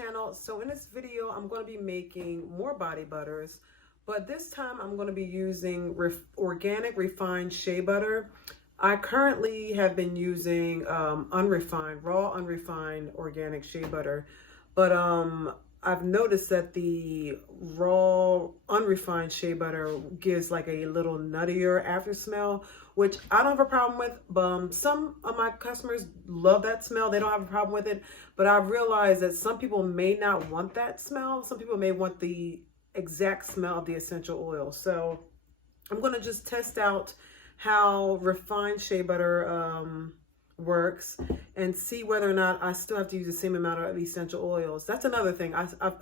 channel. So in this video I'm going to be making more body butters, but this time I'm going to be using organic refined shea butter. I currently have been using unrefined, raw unrefined organic shea butter, but I've noticed that the raw unrefined shea butter gives like a little nuttier after smell, which I don't have a problem with. Some of my customers love that smell. They don't have a problem with it, but I've realized that some people may not want that smell. Some people may want the exact smell of the essential oil. So I'm going to just test out how refined shea butter works and see whether or not I still have to use the same amount of essential oils. That's another thing.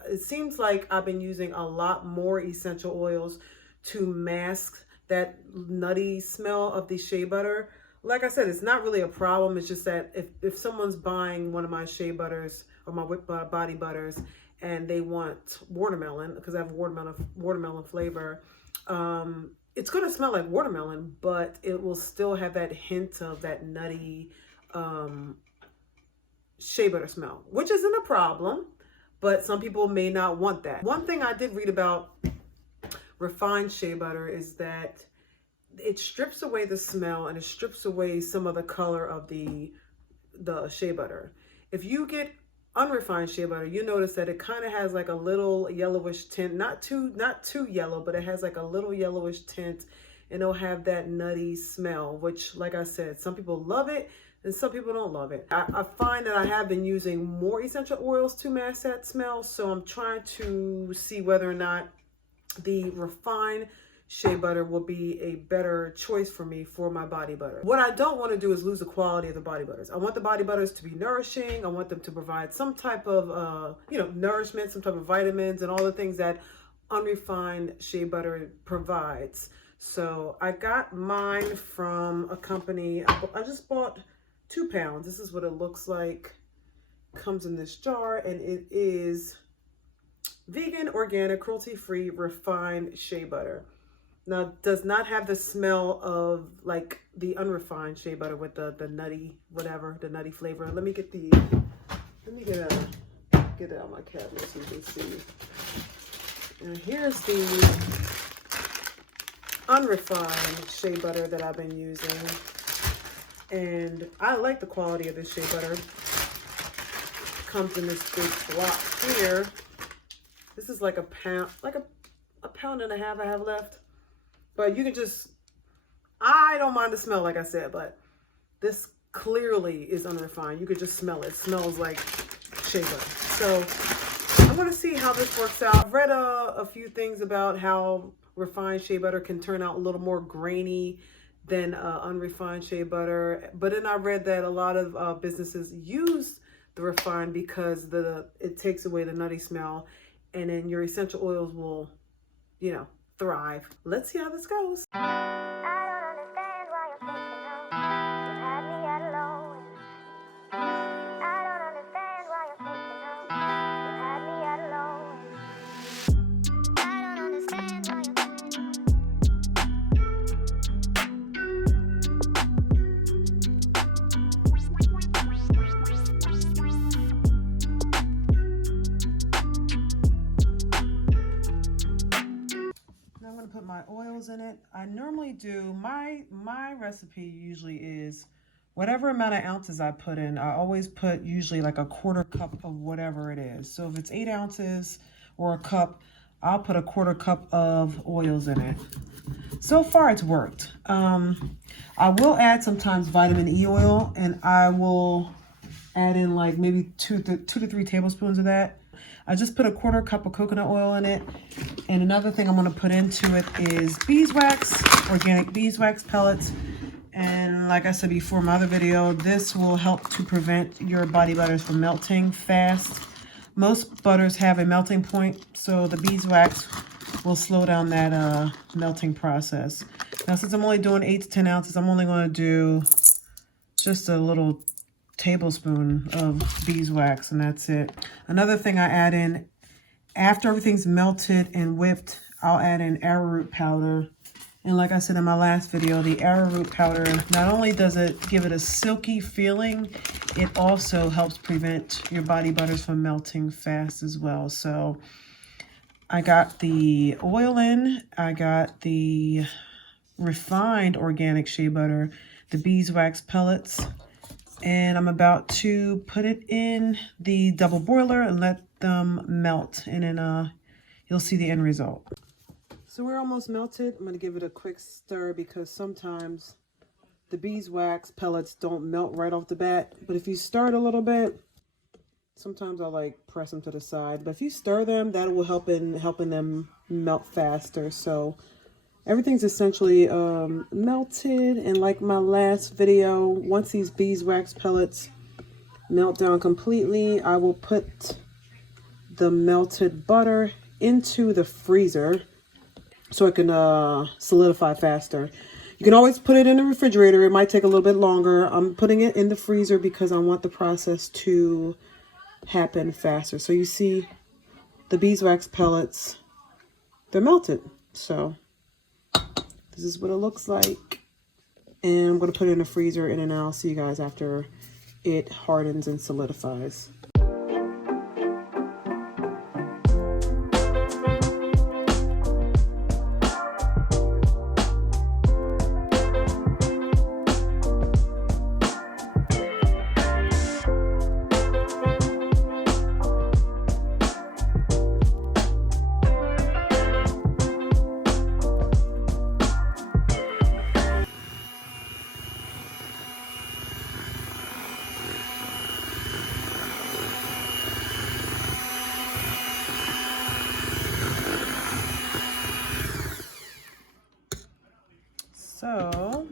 It seems like I've been using a lot more essential oils to mask that nutty smell of the shea butter. Like I said, it's not really a problem. It's just that if someone's buying one of my shea butters or my body butters and they want watermelon, because I have watermelon flavor, it's going to smell like watermelon, but it will still have that hint of that nutty shea butter smell, which isn't a problem, but some people may not want that. One thing I did read about refined shea butter is that it strips away the smell and it strips away some of the color of the shea butter. If you get unrefined shea butter, you notice that it kind of has like a little yellowish tint, not too yellow, but it has like a little yellowish tint, and it'll have that nutty smell, which, like I said, some people love it and some people don't love it. I find that I have been using more essential oils to mask that smell, so I'm trying to see whether or not the refined shea butter will be a better choice for me for my body butter. What I don't want to do is lose the quality of the body butters. I want the body butters to be nourishing. I want them to provide some type of, nourishment, some type of vitamins and all the things that unrefined shea butter provides. So I got mine from a company. I just bought 2 pounds. This is what it looks like. Comes in this jar, and it is vegan, organic, cruelty-free, refined shea butter. Now, does not have the smell of like the unrefined shea butter with the nutty, whatever, the nutty flavor. Let me get it out of my cabinet so you can see. And here's the unrefined shea butter that I've been using. And I like the quality of this shea butter. Comes in this big block here. This is like a pound, a pound and a half I have left. But you can just, I don't mind the smell, like I said, but this clearly is unrefined. You could just smell it. It smells like shea butter. So I'm going to see how this works out. I've read a few things about how refined shea butter can turn out a little more grainy than unrefined shea butter. But then I read that a lot of businesses use the refined because it takes away the nutty smell, and then your essential oils will, thrive. Let's see how this goes. Put my oils in it. I normally do my recipe usually is whatever amount of ounces I put in. I always put usually like a 1/4 cup of whatever it is. So if it's 8 ounces or a cup, I'll put a 1/4 cup of oils in it. So far it's worked. I will add sometimes vitamin E oil, and I will add in like maybe 2 to 3 tablespoons of that. I just put a 1/4 cup of coconut oil in it. And another thing I'm going to put into it is beeswax, organic beeswax pellets. And like I said before in my other video, this will help to prevent your body butters from melting fast. Most butters have a melting point, so the beeswax will slow down that melting process. Now, since I'm only doing 8 to 10 ounces, I'm only going to do just a little tablespoon of beeswax, and that's it. Another thing I add in, after everything's melted and whipped, I'll add in arrowroot powder And like I said in my last video, the Arrowroot Powder, not only does it give it a silky feeling, it also helps prevent your body butters from melting fast as well. So I got the oil in, I got the refined organic shea butter, the beeswax pellets, and I'm about to put it in the double boiler and let them melt, and then you'll see the end result. So we're almost melted. I'm going to give it a quick stir because sometimes the beeswax pellets don't melt right off the bat. But if you stir it a little bit, sometimes I like press them to the side. But if you stir them, that will help in helping them melt faster. So everything's essentially melted. And like my last video, once these beeswax pellets melt down completely, I will put the melted butter into the freezer so it can solidify faster. You can always put it in the refrigerator. It might take a little bit longer. I'm putting it in the freezer because I want the process to happen faster. So you see the beeswax pellets, they're melted. So this is what it looks like. And I'm going to put it in the freezer, and then I'll see you guys after it hardens and solidifies. So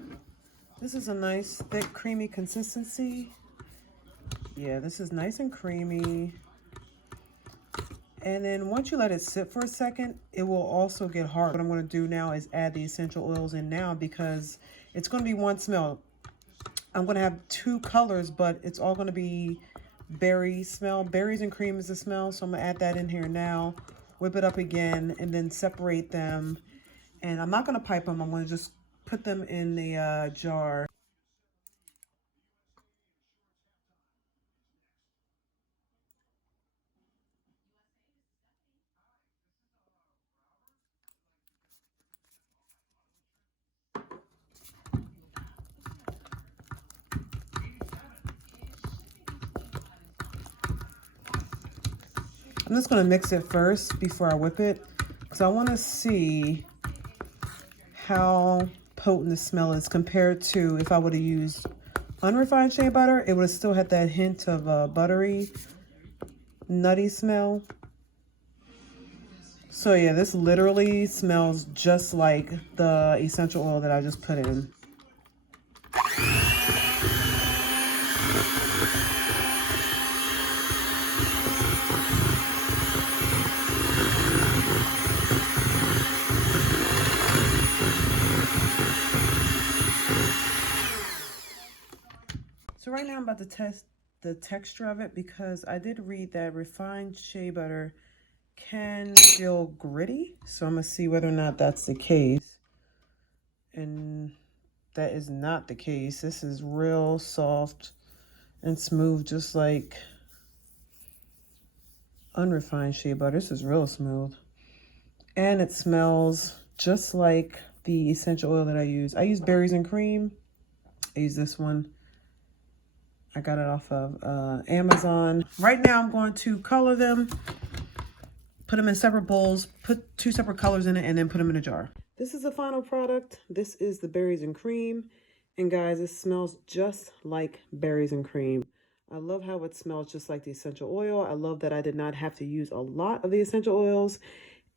this is a nice thick creamy consistency. Yeah, this is nice and creamy. And then once you let it sit for a second, it will also get hard. What I'm going to do now is add the essential oils in now because it's going to be one smell. I'm going to have two colors, but it's all going to be berry smell. Berries and cream is the smell, so I'm going to add that in here now. Whip it up again and then separate them. And I'm not going to pipe them. I'm going to just put them in the jar. I'm just going to mix it first before I whip it because I want to see how potent the smell is compared to if I would have used unrefined shea butter. It would have still had that hint of buttery, nutty smell. So yeah, this literally smells just like the essential oil that I just put in. So right now I'm about to test the texture of it because I did read that refined shea butter can feel gritty. So I'm going to see whether or not that's the case. And that is not the case. This is real soft and smooth, just like unrefined shea butter. This is real smooth. And it smells just like the essential oil that I use. I use berries and cream. I use this one. I got it off of Amazon. Right now I'm going to color them, put them in separate bowls, put two separate colors in it, and then put them in a jar. This is the final product. This is the berries and cream. And guys, it smells just like berries and cream. I love how it smells just like the essential oil. I love that I did not have to use a lot of the essential oils.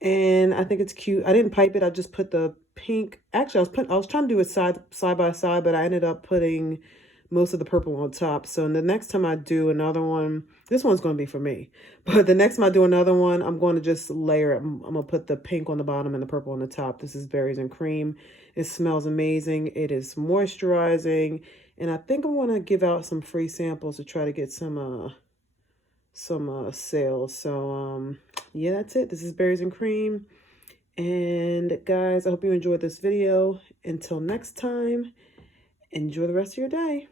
And I think it's cute. I didn't pipe it. I just put the pink. Actually, I was trying to do it side by side, but I ended up putting most of the purple on top. So the next time I do another one, this one's going to be for me. But the next time I do another one, I'm going to just layer it. I'm going to put the pink on the bottom and the purple on the top. This is berries and cream. It smells amazing. It is moisturizing. And I think I'm going to give out some free samples to try to get some sales. So yeah, that's it. This is berries and cream. And guys, I hope you enjoyed this video. Until next time, enjoy the rest of your day.